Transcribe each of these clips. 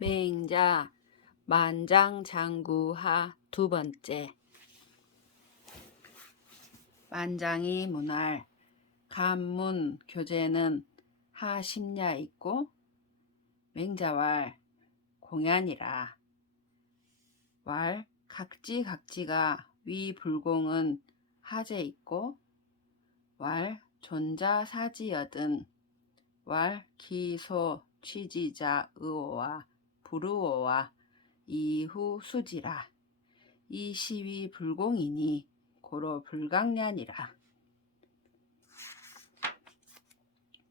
맹자 만장장구하 두 번째. 만장이 문할 간문 교재는 하십냐 있고 맹자왈 공연이라. 왈 각지가 위불공은 하재 있고 왈 존자사지여든 왈 기소 취지자 의오와 불의오와 이후 수지라. 이 시위 불공이니 고로 불강량이라.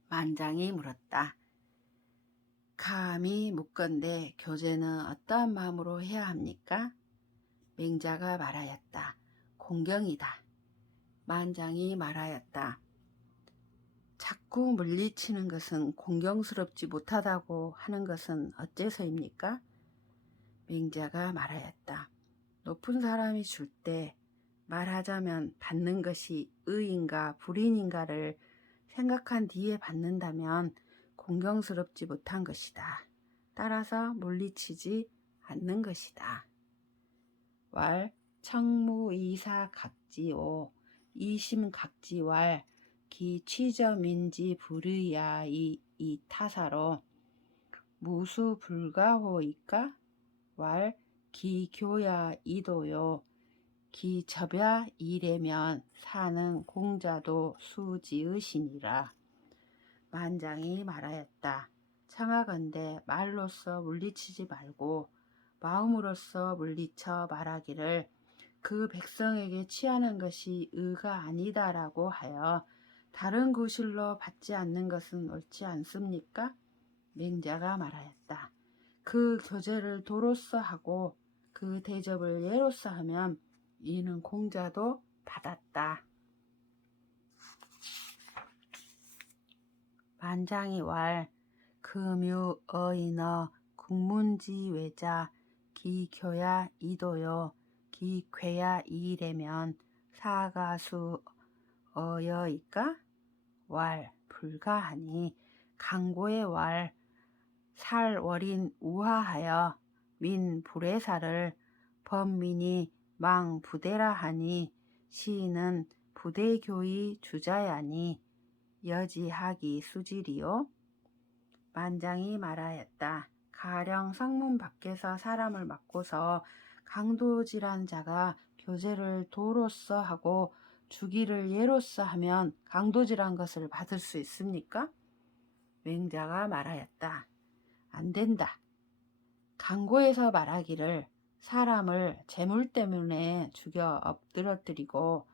만장이 물었다. 감히 묻건대 교제는 어떠한 마음으로 해야 합니까? 맹자가 말하였다. 공경이다. 만장이 말하였다. 자꾸 물리치는 것은 공경스럽지 못하다고 하는 것은 어째서입니까? 맹자가 말하였다. 높은 사람이 줄 때 말하자면 받는 것이 의인가 불인인가를 생각한 뒤에 받는다면 공경스럽지 못한 것이다. 따라서 물리치지 않는 것이다. 왈 청무이사 각지오 이심각지왈 기취저민지 불의야이 타사로 무수불가호이까 왈 기교야 이도요 기접야 이래면 사는 공자도 수지의신이라. 만장이 말하였다. 청하건대 말로써 물리치지 말고 마음으로써 물리쳐 말하기를 그 백성에게 취하는 것이 의가 아니다라고 하여 다른 구실로 받지 않는 것은 옳지 않습니까? 맹자가 말하였다. 그 교제를 도로써 하고 그 대접을 예로써 하면 이는 공자도 받았다. 만장이 왈 금유 어인어 국문지 외자 기교야 이도요 기쾌야 이래면 사가수 어여이까 왈 불가하니 강고의 왈 살월인 우하하여 민 불의사를 범민이 망 부대라 하니 시인은 부대교의 주자야니 여지하기 수지리요. 만장이 말하였다. 가령 성문 밖에서 사람을 맞고서 강도질한 자가 교제를 도로써 하고 주기를 예로써 하면 강도질한 것을 받을 수 있습니까? 맹자가 말하였다. 안 된다. 강고에서 말하기를 사람을 재물 때문에 죽여 엎드러뜨리고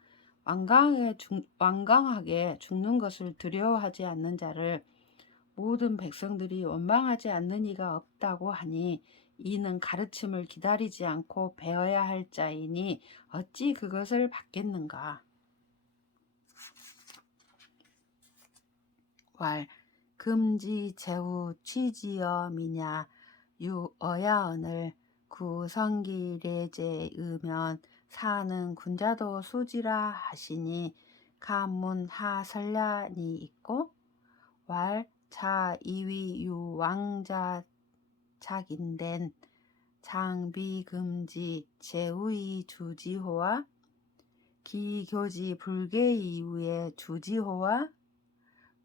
완강하게 죽는 것을 두려워하지 않는 자를 모든 백성들이 원망하지 않는 이가 없다고 하니 이는 가르침을 기다리지 않고 배워야 할 자이니 어찌 그것을 받겠는가. 왈 금지 제후 취지여 미냐 유어야언을 구성기례제 의면 사는 군자도 수지라 하시니 간문 하설란이 있고 왈 자 이위 유왕자 작인된 장비금지 제우이 주지호와 기교지 불계 이후의 주지호와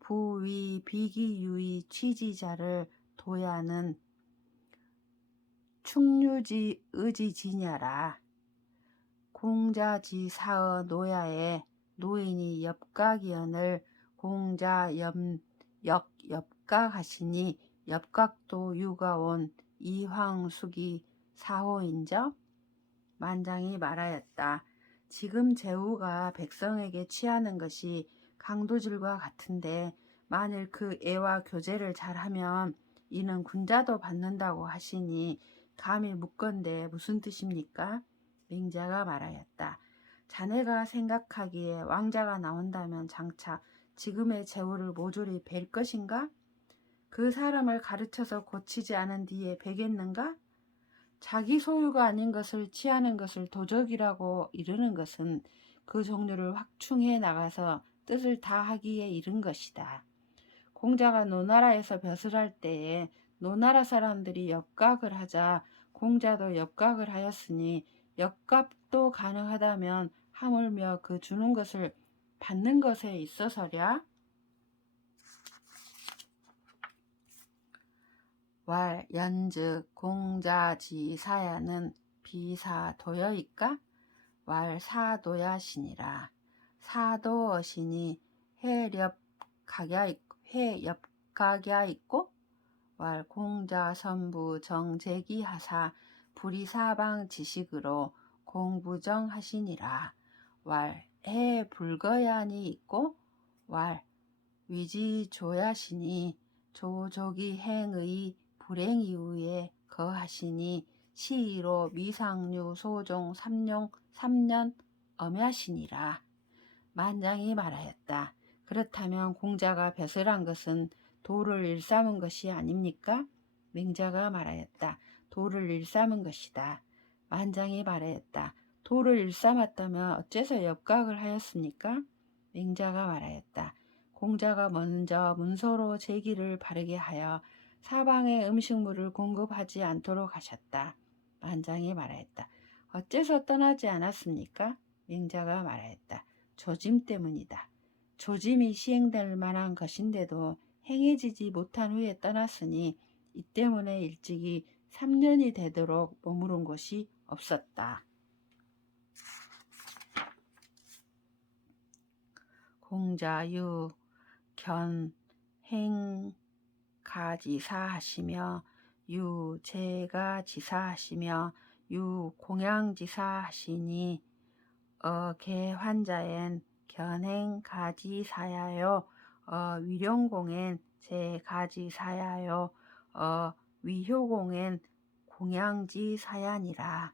부위 비기유의 취지자를 도야는 충유지 의지지냐라. 공자지 사어 노야에 노인이 엽각이언을 공자 엽각하시니 엽각도 유가온 이황숙이 사호인저. 만장이 말하였다. 지금 제후가 백성에게 취하는 것이 강도질과 같은데 만일 그 애와 교제를 잘하면 이는 군자도 받는다고 하시니 감히 묻건대 무슨 뜻입니까? 맹자가 말하였다. 자네가 생각하기에 왕자가 나온다면 장차 지금의 제후를 모조리 뵐 것인가? 그 사람을 가르쳐서 고치지 않은 뒤에 베겠는가? 자기 소유가 아닌 것을 취하는 것을 도적이라고 이르는 것은 그 종류를 확충해 나가서 뜻을 다하기에 이른 것이다. 공자가 노나라에서 벼슬할 때에 노나라 사람들이 엽각을 하자 공자도 엽각을 하였으니 엽각도 가능하다면 하물며 그 주는 것을 받는 것에 있어서랴. 왈 연즉 공자지사야는 비사도여이까? 왈 사도야시니라. 사도어시니 해렵각야 있고 왈 공자선부 정제기하사 불이사방 지식으로 공부정하시니라. 왈 해불거야니 있고 왈 위지조야시니 조족이 행의 불행 이후에 거하시니 시로 미상류 소종 삼년 엄야시니라. 만장이 말하였다. 그렇다면 공자가 벼슬한 것은 도를 일삼은 것이 아닙니까? 맹자가 말하였다. 도를 일삼은 것이다. 만장이 말하였다. 도를 일삼았다면 어째서 엽각을 하였습니까? 맹자가 말하였다. 공자가 먼저 문서로 제기를 바르게 하여 사방에 음식물을 공급하지 않도록 하셨다. 만장이 말하였다. 어째서 떠나지 않았습니까? 맹자가 말하였다. 조짐 때문이다. 조짐이 시행될 만한 것인데도 행해지지 못한 후에 떠났으니 이 때문에 일찍이 3년이 되도록 머무른 곳이 없었다. 공자유 견행가지사하시며 유제가지사하시며 유공양지사하시니 개환자엔 견행가지사야요 위룡공엔 제가지사야요 위효공엔 공양지사야니라.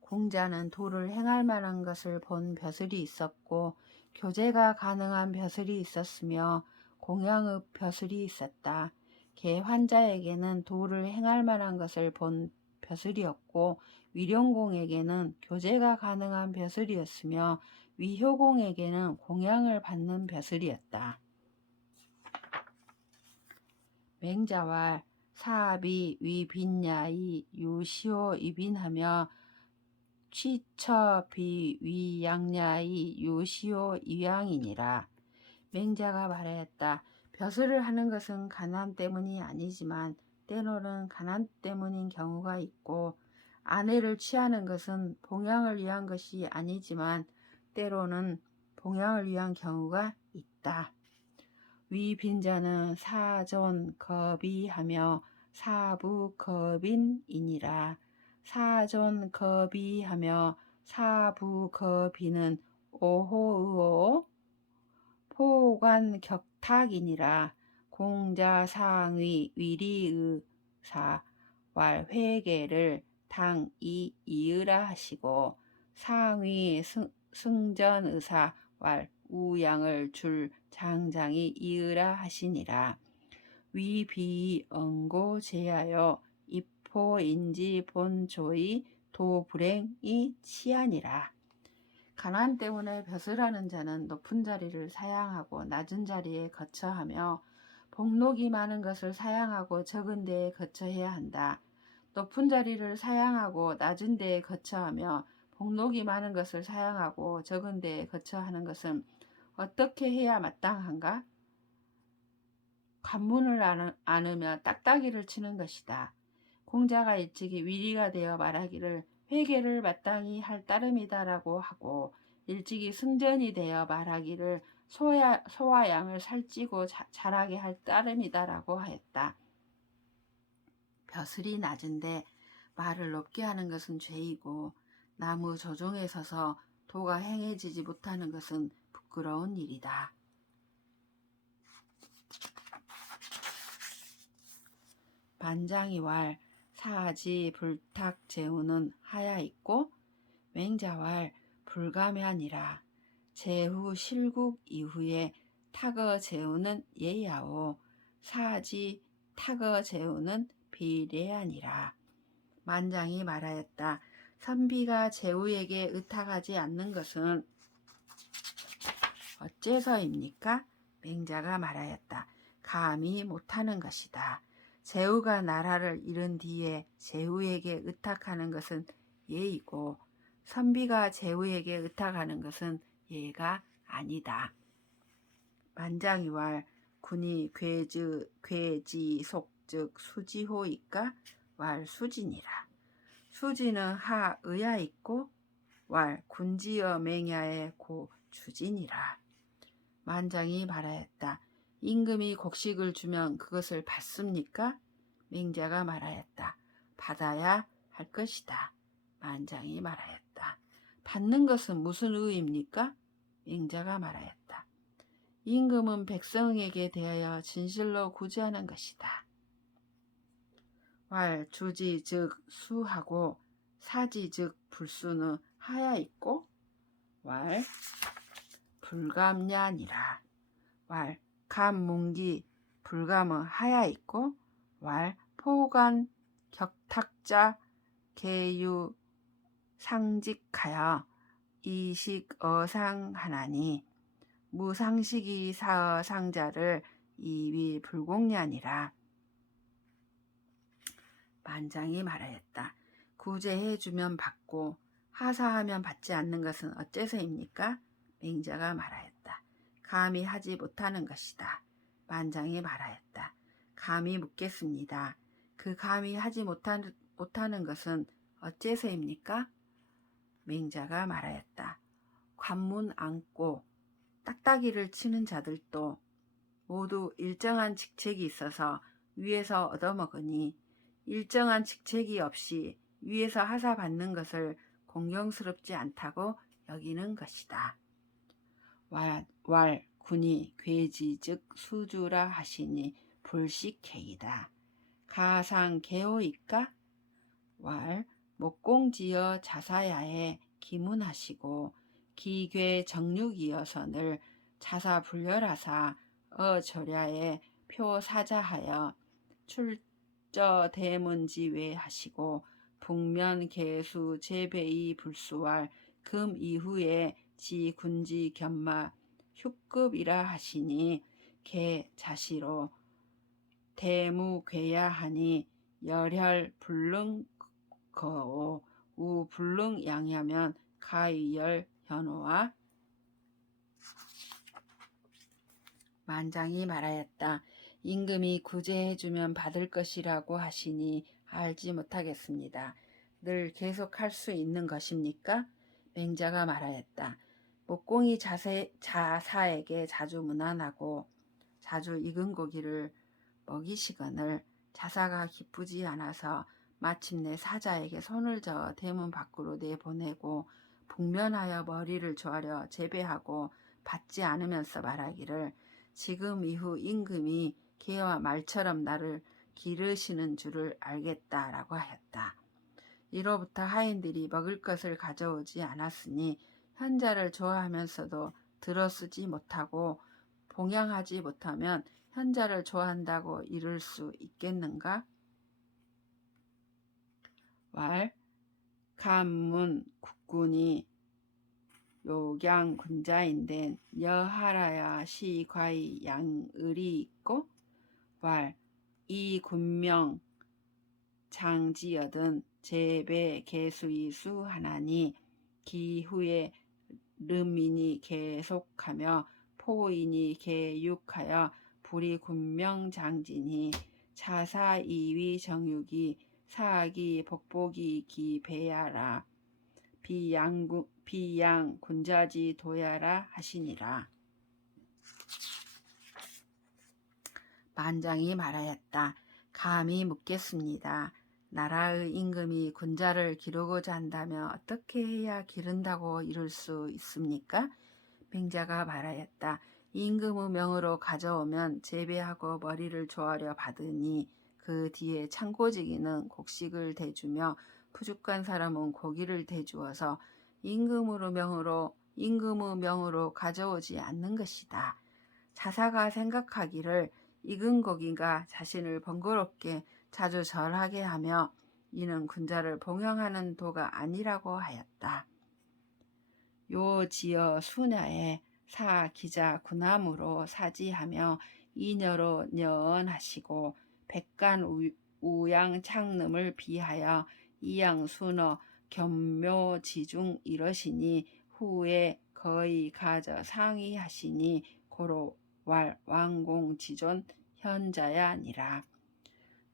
공자는 도를 행할 만한 것을 본 벼슬이 있었고 교제가 가능한 벼슬이 있었으며 공양의 벼슬이 있었다. 개환자에게는 도를 행할 만한 것을 본 벼슬이었고 위룡공에게는 교제가 가능한 벼슬이었으며 위효공에게는 공양을 받는 벼슬이었다. 맹자와 사비 위빈야이 유시오 이빈하며 취처 비위양야이 유시오 이양이니라. 맹자가 말하였다. 벼슬을 하는 것은 가난 때문이 아니지만 때로는 가난 때문인 경우가 있고 아내를 취하는 것은 봉양을 위한 것이 아니지만 때로는 봉양을 위한 경우가 있다. 위빈자는 사존거비하며 사부거빈이니라. 사존거비하며 사부거비는 오호의오 포관격탁이니라. 공자상위 위리의사 왈 회계를 당이 이으라 하시고 상위 승전의사 왈 우양을 줄 장장이 이으라 하시니라. 위비언고 제하여 입포인지 본조의 도불행이 치하니라. 가난 때문에 벼슬하는 자는 높은 자리를 사양하고 낮은 자리에 거처하며 복록이 많은 것을 사양하고 적은 데에 거처해야 한다. 높은 자리를 사양하고 낮은 데에 거처하며 복록이 많은 것을 사양하고 적은 데에 거처하는 것은 어떻게 해야 마땅한가? 관문을 안으며 딱따기를 치는 것이다. 공자가 일찍이 위리가 되어 말하기를 회계를 마땅히 할 따름이다라고 하고 일찍이 승전이 되어 말하기를 소와 양을 살찌고 자라게 할 따름이다라고 하였다. 벼슬이 낮은데 말을 높게 하는 것은 죄이고 나무 조종에 서서 도가 행해지지 못하는 것은 부끄러운 일이다. 반장이 왈 사지 불탁 제후는 하야 있고 맹자왈 불가면이라. 제후 실국 이후에 타거 제후는 예야오 사지 타거 제후는 비례하니라. 만장이 말하였다. 선비가 제후에게 의탁하지 않는 것은 어째서입니까? 맹자가 말하였다. 감히 못하는 것이다. 제후가 나라를 잃은 뒤에 제후에게 의탁하는 것은 예이고 선비가 제후에게 의탁하는 것은 예가 아니다. 만장이왈 군이 괴지속 즉 수지호이까 왈 수진이라. 수진은 하의야 있고 왈 군지어 맹야의 고 주진이라. 만장이 말하였다. 임금이 곡식을 주면 그것을 받습니까? 맹자가 말하였다. 받아야 할 것이다. 만장이 말하였다. 받는 것은 무슨 의입니까? 맹자가 말하였다. 임금은 백성에게 대하여 진실로 구제하는 것이다. 왈 주지 즉 수하고 사지 즉 불수는 하야 있고 왈 불감냐니라. 왈 감문기 불감은 하야 있고 왈 포간 격탁자 계유 상직하여 이식어상하나니 무상식이 사어 상자를 이위 불공냐니라. 만장이 말하였다. 구제해주면 받고 하사하면 받지 않는 것은 어째서입니까? 맹자가 말하였다. 감히 하지 못하는 것이다. 만장이 말하였다. 감히 묻겠습니다. 그 감히 하지 못하는 것은 어째서입니까? 맹자가 말하였다. 관문 안고 딱따기를 치는 자들도 모두 일정한 직책이 있어서 위에서 얻어먹으니 일정한 직책이 없이 위에서 하사받는 것을 공경스럽지 않다고 여기는 것이다. 왈 군이 괴지 즉 수주라 하시니 불식행이다. 가상 개호이까? 왈 목공지어 자사야에 기문하시고 기괴 정육이어선을 자사 불렬하사 어절야에 표사자하여 출저 대문지외 하시고 북면 개수 제배이 불수왈 금 이후에 지 군지 견마 휴급이라 하시니 개 자시로 대무괴야 하니 열혈 불능 거오 우 불능 양야면 가위열 현호와. 만장이 말하였다. 임금이 구제해주면 받을 것이라고 하시니 알지 못하겠습니다. 늘 계속할 수 있는 것입니까? 맹자가 말하였다. 목공이 자사에게 자주 문안하고 자주 익은 고기를 먹이시거늘 자사가 기쁘지 않아서 마침내 사자에게 손을 저어 대문 밖으로 내보내고 북면하여 머리를 조아려 재배하고 받지 않으면서 말하기를 지금 이후 임금이 개와 말처럼 나를 기르시는 줄을 알겠다라고 하였다. 이로부터 하인들이 먹을 것을 가져오지 않았으니 현자를 좋아하면서도 들어쓰지 못하고 봉양하지 못하면 현자를 좋아한다고 이룰 수 있겠는가? 왈 감문 국군이 요양 군자인데 여하라야 시과이 양을이 있고 왈 이 군명 장지여든 제배 개수이 수하나니 기후에 름인이 계속하며 포인이 계육하여 불이 군명 장진이 자사 이위 정육이 사기 복복이 기배야라 비양 군자지 도야라 하시니라. 만장이 말하였다. 감히 묻겠습니다. 나라의 임금이 군자를 기르고자 한다면 어떻게 해야 기른다고 이룰 수 있습니까? 맹자가 말하였다. 임금의 명으로 가져오면 재배하고 머리를 조아려 받으니 그 뒤에 창고지기는 곡식을 대주며 부족한 사람은 고기를 대주어서 임금의 명으로 가져오지 않는 것이다. 자사가 생각하기를 익은 고기가 자신을 번거롭게 자주 절하게 하며 이는 군자를 봉양하는 도가 아니라고 하였다. 요 지어 수냐에 사 기자 군함으로 사지하며 이녀로 녀언하시고 백간 우양 창름을 비하여 이양순어 겸묘지중 이러시니 후에 거의 가져 상의하시니 고로 왕공지존 현자야니라.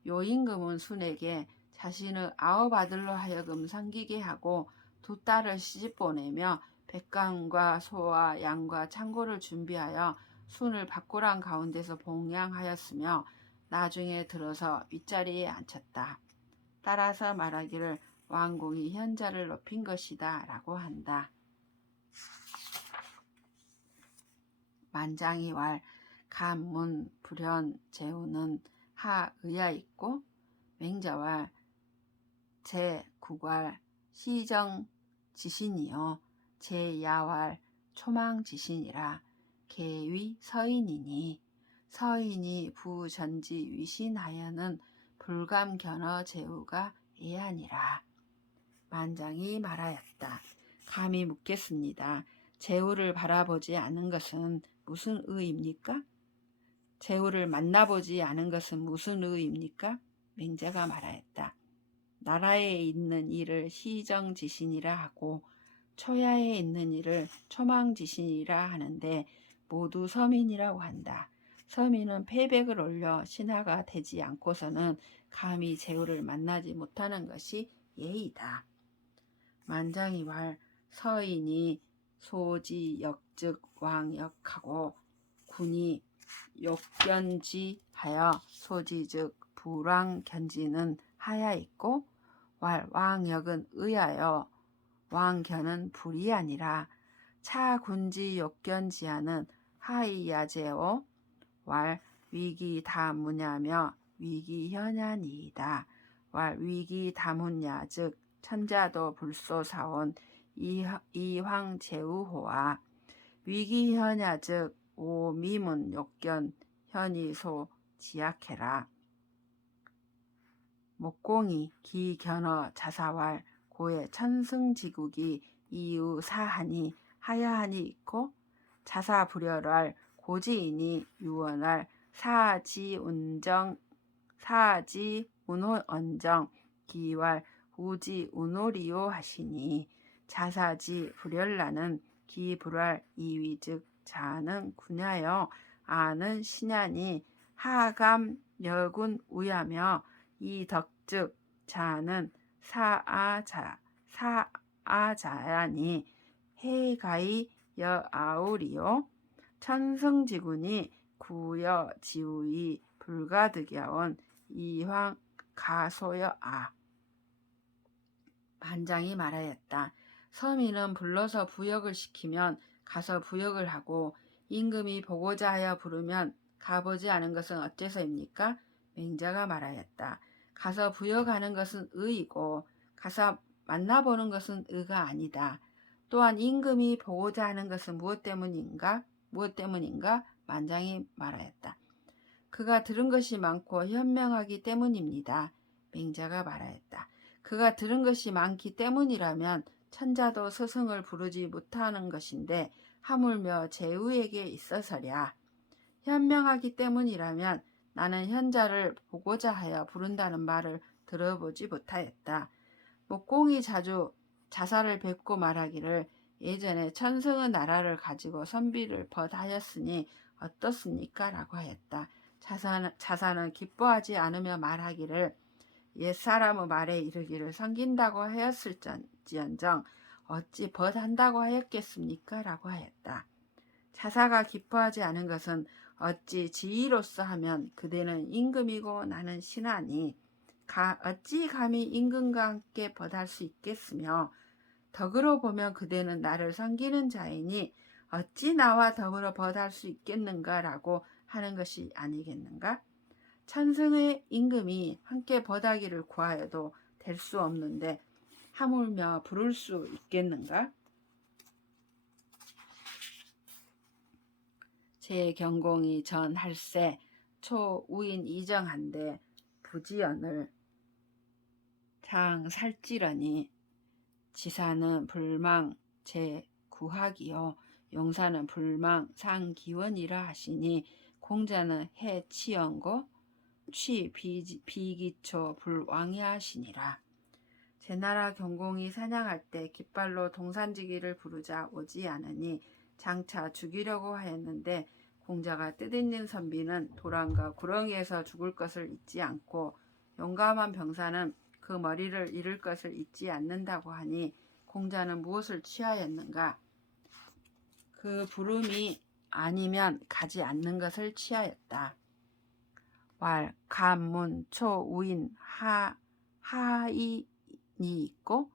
요 임금은 순에게 자신의 9 아들로 하여금 섬기게 하고 2 딸을 시집 보내며 백간과 소와 양과 창고를 준비하여 순을 박고랑 가운데서 봉양하였으며 나중에 들어서 윗자리에 앉혔다. 따라서 말하기를 왕공이 현자를 높인 것이다 라고 한다. 만장이 왈 감문 불현 제우는 하의야 있고 맹자왈 제국왈 시정 지신이요 제야왈 초망 지신이라. 계위 서인이니 서인이 부전지 위신하여는 불감견어 제우가 애아니라. 만장이 말하였다. 감히 묻겠습니다. 제우를 바라보지 않은 것은 무슨 의입니까? 제우를 만나보지 않은 것은 무슨 의입니까? 맹자가 말하였다. 나라에 있는 일을 시정지신이라 하고 초야에 있는 일을 초망지신이라 하는데 모두 서민이라고 한다. 서민은 패백을 올려 신하가 되지 않고서는 감히 제후를 만나지 못하는 것이 예의다. 만장이 말 서인이 소지역 즉 왕역하고 군이 욕견지하여 소지 즉 불왕견지는 하야 있고 왈 왕역은 의하여 왕견은 불이 아니라 차군지 욕견지하는 하이야제오 왈 위기다무냐며 위기현야니이다. 왈 위기다문야 즉 천자도 불소사온 이황제우호와 위기현야 즉 오미문 욕견 현이소 지약해라. 목공이 기견어 자사왈 고의 천승지국이 이유사하니 하야하니 있고 자사불열할 고지인이 유언할 사지운언정 기왈 우지운오리요 하시니 자사지 불열라는 기불할 이위 즉 자는 군야여 아는 신야니 하감 여군 우야며 이덕즉 자는 사아자야니 해가이 여아우리요 천승지군이 구여지우이 불가득여온 이황 가소여아. 반장이 말하였다. 서민은 불러서 부역을 시키면 가서 부역을 하고 임금이 보고자 하여 부르면 가보지 않은 것은 어째서입니까? 맹자가 말하였다. 가서 부역하는 것은 의이고 가서 만나보는 것은 의가 아니다. 또한 임금이 보고자 하는 것은 무엇 때문인가? 만장이 말하였다. 그가 들은 것이 많고 현명하기 때문입니다. 맹자가 말하였다. 그가 들은 것이 많기 때문이라면 천자도 스승을 부르지 못하는 것인데 하물며 제후에게 있어서랴. 현명하기 때문이라면 나는 현자를 보고자 하여 부른다는 말을 들어보지 못하였다. 목공이 자주 자사를 뵙고 말하기를 예전에 천승의 나라를 가지고 선비를 벗하였으니 어떻습니까? 라고 하였다. 자사는 기뻐하지 않으며 말하기를 옛사람의 말에 이르기를 섬긴다고 하였을지언정 어찌 벗한다고 하였겠습니까? 라고 하였다. 자사가 기뻐하지 않은 것은 어찌 지위로서 하면 그대는 임금이고 나는 신하니 어찌 감히 임금과 함께 벗할 수 있겠으며 덕으로 보면 그대는 나를 섬기는 자이니 어찌 나와 더불어 벗할 수 있겠는가 라고 하는 것이 아니겠는가? 천승의 임금이 함께 벗하기를 구하여도 될 수 없는데 하물며 부를 수 있겠는가? 제경공이 전할세 초우인 이정한데 부지연을 장살지러니 지사는 불망 제구학이요 용사는 불망 상기원이라 하시니 공자는 해치연고 비기초 불왕이하시니라. 제나라 경공이 사냥할 때 깃발로 동산지기를 부르자 오지 않으니 장차 죽이려고 하였는데 공자가 뜻있는 선비는 도랑과 구렁이에서 죽을 것을 잊지 않고 용감한 병사는 그 머리를 잃을 것을 잊지 않는다고 하니 공자는 무엇을 취하였는가? 그 부름이 아니면 가지 않는 것을 취하였다. 왈, 감, 문, 초, 우인, 하이니 있고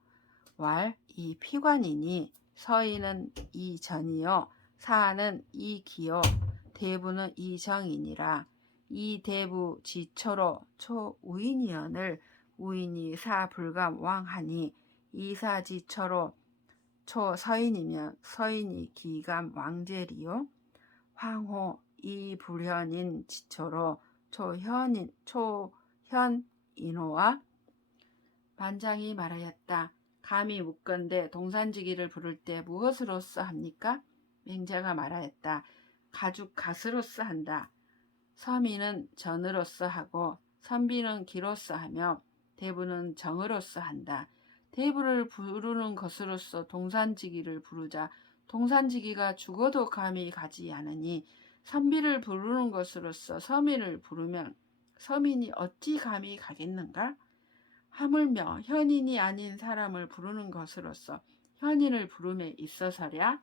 왈, 이 피관이니 서인은 이 전이요 사는 이 기요 대부는 이 정이니라. 이 대부 지초로 초 우인이언을 우인이 사 불감 왕하니 이사지초로 초 서인이면 서인이 기감 왕제리요 황호 이 불현인 지초로 초현인호와 만장이 말하였다. 감히 묻건대 동산지기를 부를 때 무엇으로써 합니까? 맹자가 말하였다. 가죽 갓으로써 한다. 서민은 전으로써 하고 선비는 기로써 하며 대부는 정으로써 한다. 대부를 부르는 것으로서 동산지기를 부르자 동산지기가 죽어도 감히 가지 않으니 선비를 부르는 것으로서 서민을 부르면 서민이 어찌 감히 가겠는가? 하물며 현인이 아닌 사람을 부르는 것으로서 현인을 부름에 있어서랴.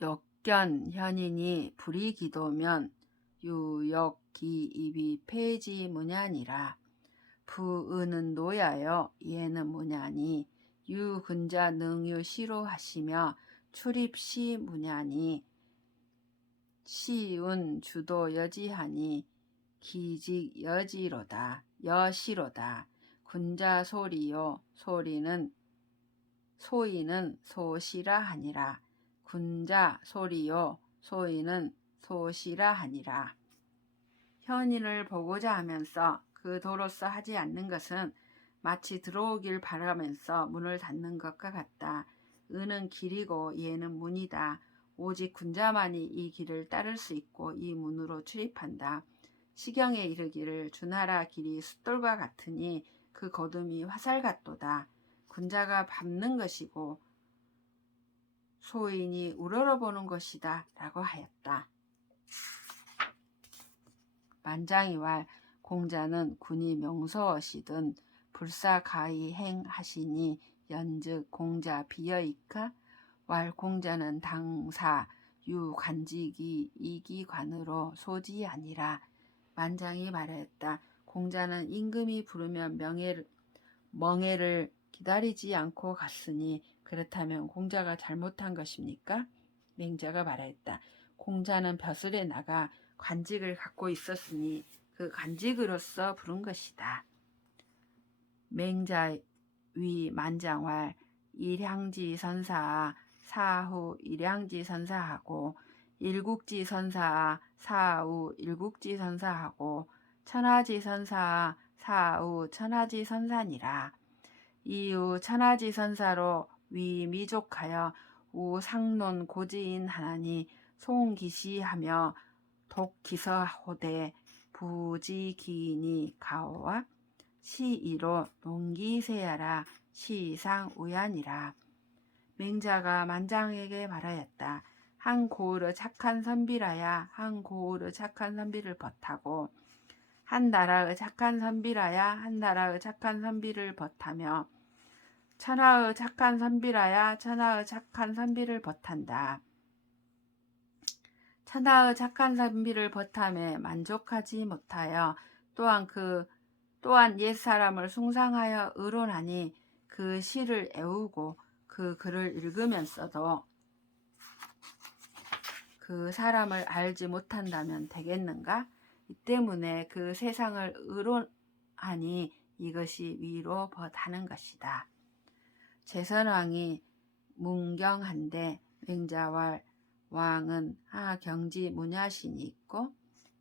역견 현인이 불이기도면 유역기입이 폐지문야니라. 부은은 노야여 얘는 문야니 유근자 능유시로 하시며 출입시 문야니 시운 주도 여지하니 기직 여지로다 여시로다. 군자 소리요 소리는 소이는 소시라 하니라. 군자 소리요 소이는 소시라 하니라. 현인을 보고자 하면서 그 도로서 하지 않는 것은 마치 들어오길 바라면서 문을 닫는 것과 같다. 은은 길이고 얘는 문이다. 오직 군자만이 이 길을 따를 수 있고 이 문으로 출입한다. 시경에 이르기를 주나라 길이 숫돌과 같으니 그 거둠이 화살 같도다. 군자가 밟는 것이고 소인이 우러러보는 것이다 라고 하였다. 만장이 왈, 공자는 군이 명소엇이든 불사가히 행하시니 연즉 공자 비여이까? 왈, 공자는 당사 유관직이 이기관으로 소지 아니라. 만장이 말하였다. 공자는 임금이 부르면 멍해를 기다리지 않고 갔으니 그렇다면 공자가 잘못한 것입니까? 맹자가 말하였다. 공자는 벼슬에 나가 관직을 갖고 있었으니 그 관직으로서 부른 것이다. 맹자 위 만장왈, 일향지 선사하 사후 일향지 선사하고 일국지 선사하 사후 일국지 선사하고 천하지 선사하 사후 천하지 선사니라. 이후 천하지 선사로 위 미족하여 우 상론 고지인 하나니 송기시하며 독기서호대 부지기인이 가오와 시이로 농기세야라 시상우연이라. 맹자가 만장에게 말하였다. 한 고을의 착한 선비라야 한 고을의 착한 선비를 벗하고 한 나라의 착한 선비라야 한 나라의 착한 선비를 벗하며 천하의 착한 선비라야 천하의 착한 선비를 벗한다. 천하의 착한 선비를 벗함에 만족하지 못하여 또한 옛사람을 숭상하여 의론하니 그 시를 애우고 그 글을 읽으면서도 그 사람을 알지 못한다면 되겠는가? 이 때문에 그 세상을 의론하니 이것이 위로 벗하는 것이다. 제선왕이 문경한데 맹자왈, 왕은 경지 문야신이 있고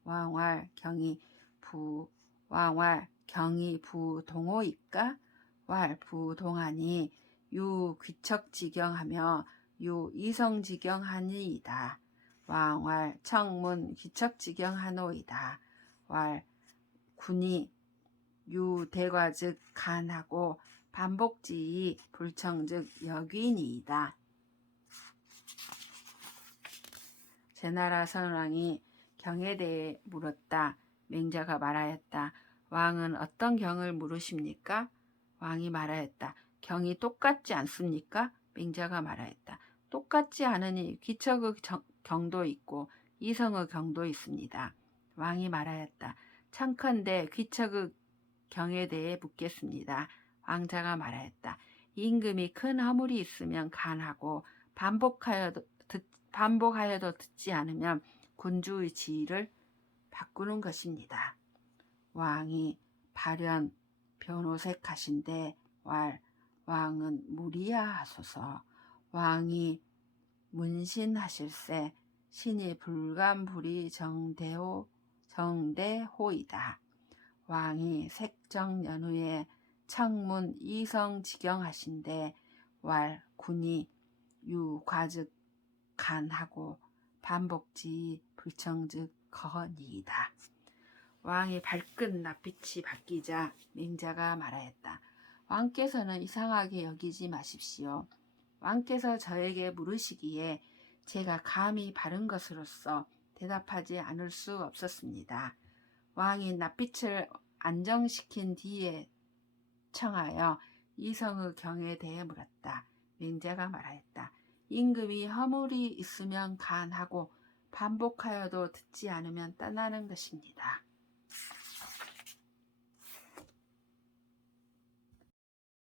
왕왈 경이 부동호이까? 왈 부동하니 유 귀척지경하며 유 이성지경하니이다. 왕왈 청문 기척지경하노이다. 왈 군이 유대과즉 간하고 반복지이 불청즉 여귀니이다. 제나라 선왕이 경에 대해 물었다. 맹자가 말하였다. 왕은 어떤 경을 물으십니까? 왕이 말하였다. 경이 똑같지 않습니까? 맹자가 말하였다. 똑같지 않으니 귀척의 경도 있고 이성의 경도 있습니다. 왕이 말하였다. 청컨대 귀척의 경에 대해 묻겠습니다. 왕자가 말하였다. 임금이 큰 허물이 있으면 간하고 반복하여도 듣지 않으면 군주의 지위를 바꾸는 것입니다. 왕이 발현 변호색하신데 왕은 무리야 하소서. 왕이 문신하실세 신이 불감불이 정대호이다. 왕이 색정연후에 청문 이성지경하신데 군이 유과즉 간하고 반복지 불청즉 거니이다. 왕의 발끈 낯빛이 바뀌자 맹자가 말하였다. 왕께서는 이상하게 여기지 마십시오. 왕께서 저에게 물으시기에 제가 감히 바른 것으로서 대답하지 않을 수 없었습니다. 왕이 낯빛을 안정시킨 뒤에 청하여 이성의 경에 대해 물었다. 맹자가 말하였다. 임금이 허물이 있으면 간하고 반복하여도 듣지 않으면 떠나는 것입니다.